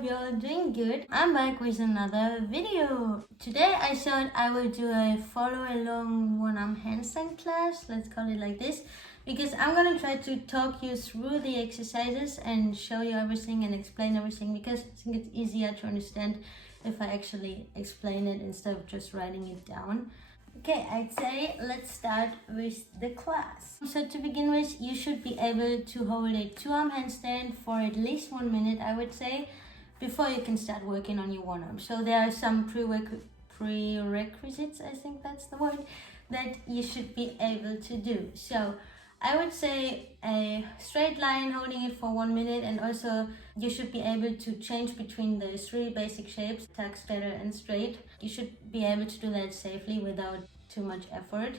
hope you're all doing good. I'm back with another video. Today I thought I would do a follow along one-arm handstand class, let's call it like this, because I'm gonna try to talk you through the exercises and show you everything and explain everything, because I think it's easier to understand if I actually explain it instead of just writing it down. Okay, I'd say let's start with the class. So to begin with, you should be able to hold a two-arm handstand for at least 1 minute, I would say, before you can start working on your one arm. So there are some prerequisites, I think that's the word, that you should be able to do. So I would say a straight line holding it for 1 minute, and also you should be able to change between the three basic shapes, tuck, stutter and straight. You should be able to do that safely without too much effort.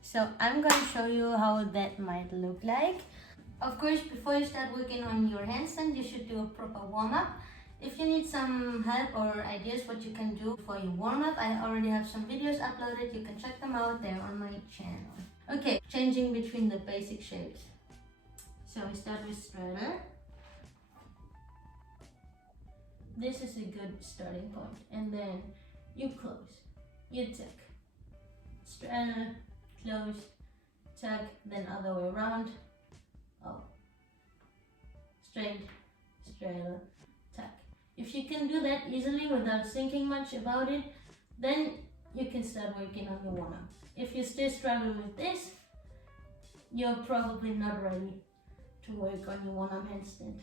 So I'm going to show you how that might look like. Of course, before you start working on your handstand, you should do a proper warm-up. If you need some help or ideas what you can do for your warm-up, I already have some videos uploaded. You can check them out, they're on my channel. Okay, changing between the basic shapes. So we start with straddle. This is a good starting point. And then you close, you tuck, straddle, close, tuck, then other way around, up, straight, straddle, tuck. If you can do that easily without thinking much about it, then you can start working on your warm-up. If you still struggle with this, you're probably not ready to work on your one-arm handstand.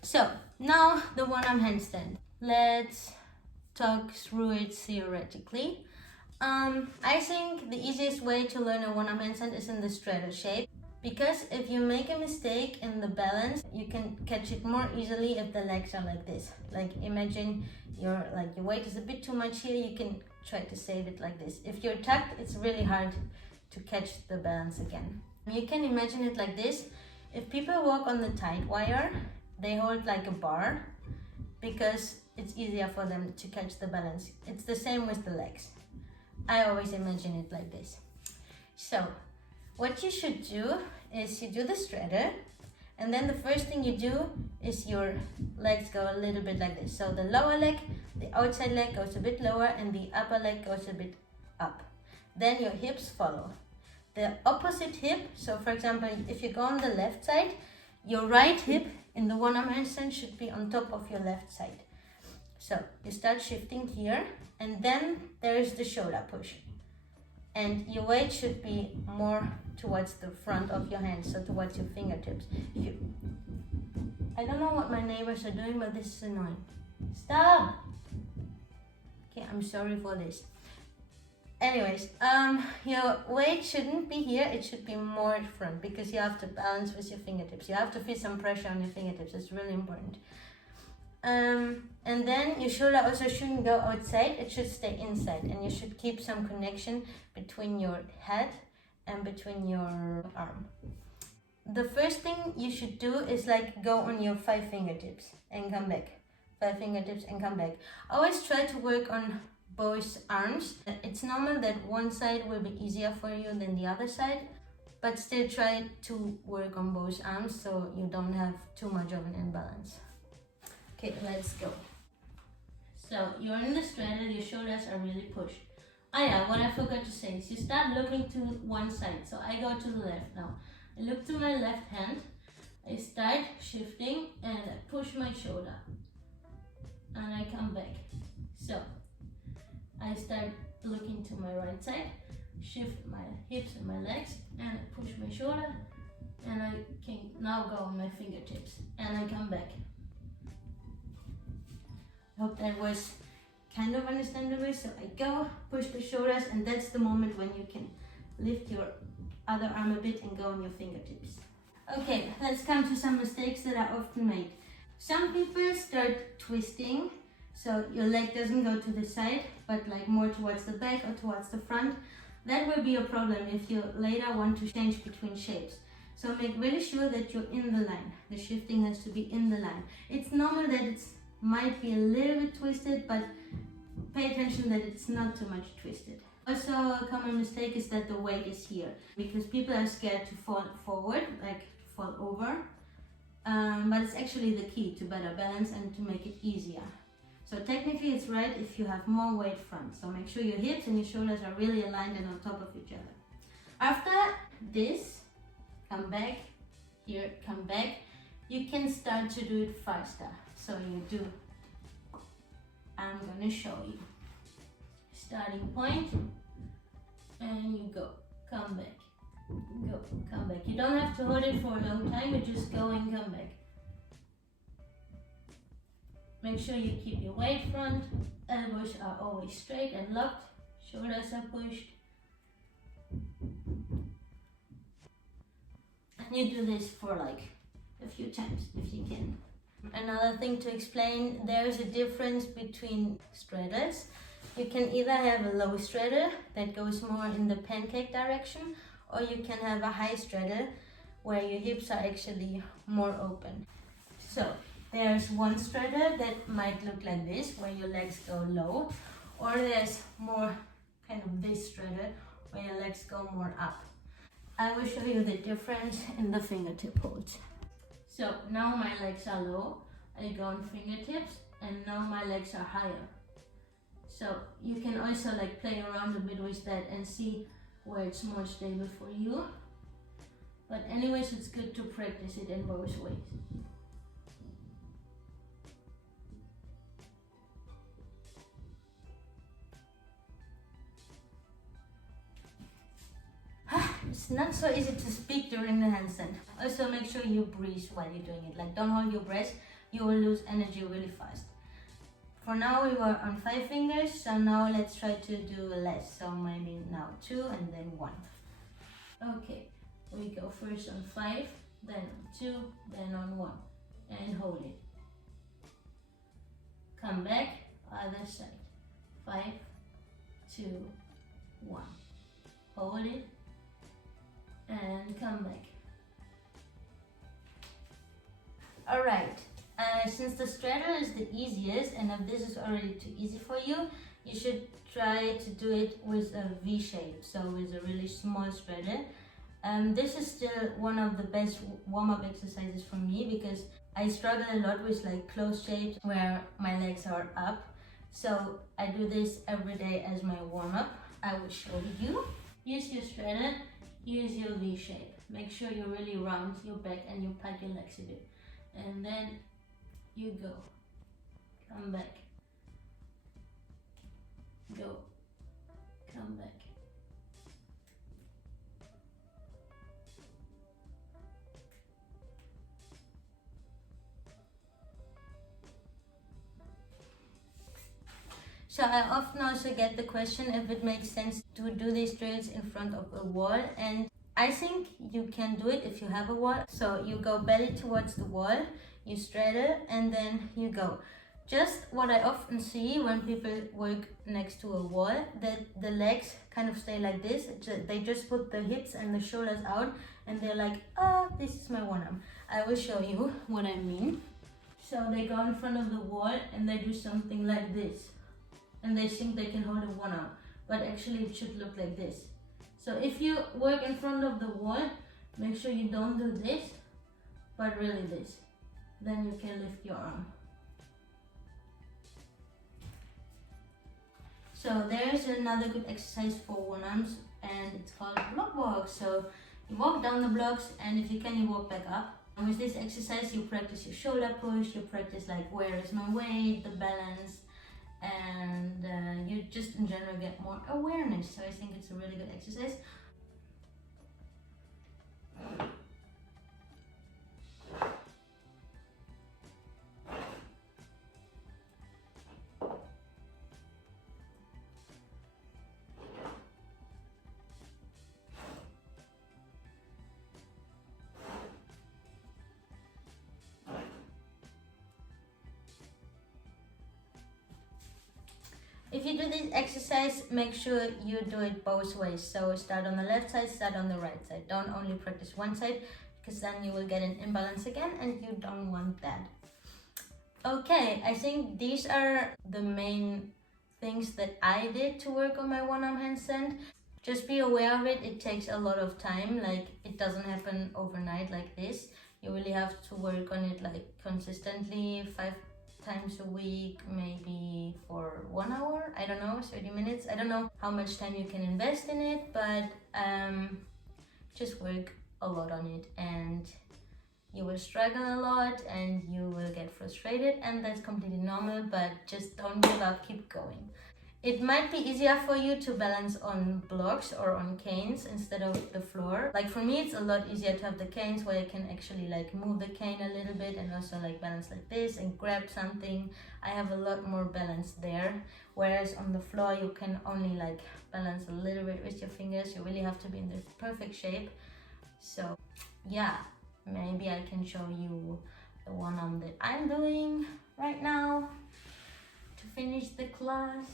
So now the one-arm handstand. Let's talk through it theoretically. I think the easiest way to learn a one-arm handstand is in the straddle shape, because if you make a mistake in the balance, you can catch it more easily if the legs are like this. Like imagine your weight is a bit too much here, you can try to save it like this. If you're tucked, it's really hard to catch the balance again. You can imagine it like this. If people walk on the tight wire, they hold like a bar because it's easier for them to catch the balance. It's the same with the legs. I always imagine it like this. So what you should do is you do the straddle, and then the first thing you do is your legs go a little bit like this. So the lower leg, the outside leg goes a bit lower, and the upper leg goes a bit up. Then your hips follow. The opposite hip, so for example, if you go on the left side, your right hip in the one-arm handstand should be on top of your left side. So you start shifting here, and then there is the shoulder push. And your weight should be more towards the front of your hands, so towards your fingertips. I don't know what my neighbors are doing, but this is annoying. Stop! Okay, I'm sorry for this. Anyways, your weight shouldn't be here, it should be more front, because you have to balance with your fingertips. You have to feel some pressure on your fingertips, it's really important. And then your shoulder also shouldn't go outside, it should stay inside, and you should keep some connection between your head and between your arm. The first thing you should do is go on your 5 fingertips and come back. 5 fingertips and come back. Always try to work on both arms. It's normal that one side will be easier for you than the other side, but still try to work on both arms so you don't have too much of an imbalance. Okay, let's go. So you're in the straddle, your shoulders are really pushed. Oh yeah, what I forgot to say is you start looking to one side. So I go to the left now. I look to my left hand, I start shifting and I push my shoulder. And I come back. So I start looking to my right side, shift my hips and my legs, and I push my shoulder, and I can now go on my fingertips, and I come back. I hope that was kind of understandable. So I go, push the shoulders, and that's the moment when you can lift your other arm a bit and go on your fingertips. Okay, let's come to some mistakes that are often made. Some people start twisting, so your leg doesn't go to the side, but more towards the back or towards the front. That will be a problem if you later want to change between shapes. So make really sure that you're in the line. The shifting has to be in the line. It's normal that it might be a little bit twisted, but pay attention that it's not too much twisted. Also, a common mistake is that the weight is here, because people are scared to fall forward, to fall over, but it's actually the key to better balance and to make it easier. So technically it's right if you have more weight front. So make sure your hips and your shoulders are really aligned and on top of each other. After this, come back, here, come back. You can start to do it faster. So you do, I'm gonna show you. Starting point, and you go, come back, go, come back. You don't have to hold it for a long time, you just go and come back. Make sure you keep your weight front, elbows are always straight and locked, shoulders are pushed. And you do this for like a few times if you can. Another thing to explain, there is a difference between straddles. You can either have a low straddle that goes more in the pancake direction, or you can have a high straddle where your hips are actually more open. So there's one straddle that might look like this, where your legs go low, or there's more kind of this straddle where your legs go more up. I will show you the difference in the fingertip holds. So now my legs are low, I go on fingertips, and now my legs are higher. So you can also like play around a bit with that and see where it's more stable for you. But anyways, it's good to practice it in both ways. It's not so easy to speak during the handstand. Also make sure you breathe while you're doing it. Like don't hold your breath, you will lose energy really fast. For now we were on 5 fingers, so now let's try to do less. So maybe now 2 and then 1. Okay, we go first on 5, then on 2, then on 1. And hold it. Come back, other side. 5, 2, 1. Hold it. And come back. Alright, since the straddle is the easiest, and if this is already too easy for you, you should try to do it with a V shape, so with a really small straddle. This is still one of the best warm-up exercises for me because I struggle a lot with like closed shapes where my legs are up. So I do this every day as my warm-up. I will show you. Use your straddle. Use your V shape. Make sure you really round your back and you pack your legs a bit. And then you go. Come back. Go. Come back. So I often also get the question if it makes sense to do these drills in front of a wall, and I think you can do it if you have a wall. So you go belly towards the wall, you straddle, and then you go. Just what I often see when people work next to a wall, that the legs kind of stay like this. They just put the hips and the shoulders out and they're like, oh, this is my one arm. I will show you what I mean. So they go in front of the wall and they do something like this. And they think they can hold a one arm, but actually it should look like this. So if you work in front of the wall, make sure you don't do this, but really this. Then you can lift your arm. So there's another good exercise for one arms, and it's called blockbox. So you walk down the blocks, and if you can, you walk back up. And with this exercise, you practice your shoulder push, you practice like where is my weight, the balance, and you just in general get more awareness. So I think it's a really good exercise. If you do this exercise, make sure you do it both ways. So start on the left side, start on the right side. Don't only practice one side, because then you will get an imbalance again and you don't want that. Okay, I think these are the main things that I did to work on my one-arm handstand. Just be aware of it. It takes a lot of time. Like, it doesn't happen overnight like this. You really have to work on it like consistently, 5 times a week, maybe for 1 hour, I don't know, 30 minutes. I don't know how much time you can invest in it, but just work a lot on it, and you will struggle a lot and you will get frustrated, and that's completely normal, but just don't give up, keep going. It might be easier for you to balance on blocks or on canes instead of the floor. Like for me, it's a lot easier to have the canes where I can actually like move the cane a little bit and also like balance like this and grab something. I have a lot more balance there. Whereas on the floor, you can only like balance a little bit with your fingers. You really have to be in the perfect shape. So yeah, maybe I can show you the one arm that I'm doing right now to finish the class.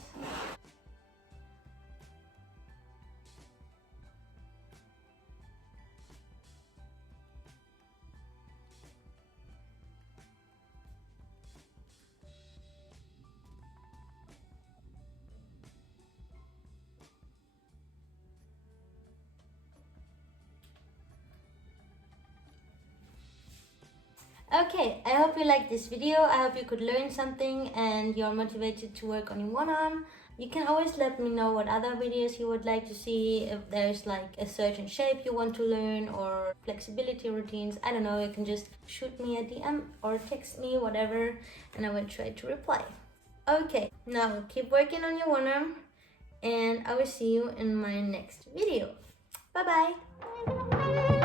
Okay, I hope you liked this video. I hope you could learn something and you're motivated to work on your one arm. You can always let me know what other videos you would like to see, if there's like a certain shape you want to learn or flexibility routines. I don't know, you can just shoot me a DM or text me, whatever, and I will try to reply. Okay, now keep working on your one arm and I will see you in my next video. Bye bye!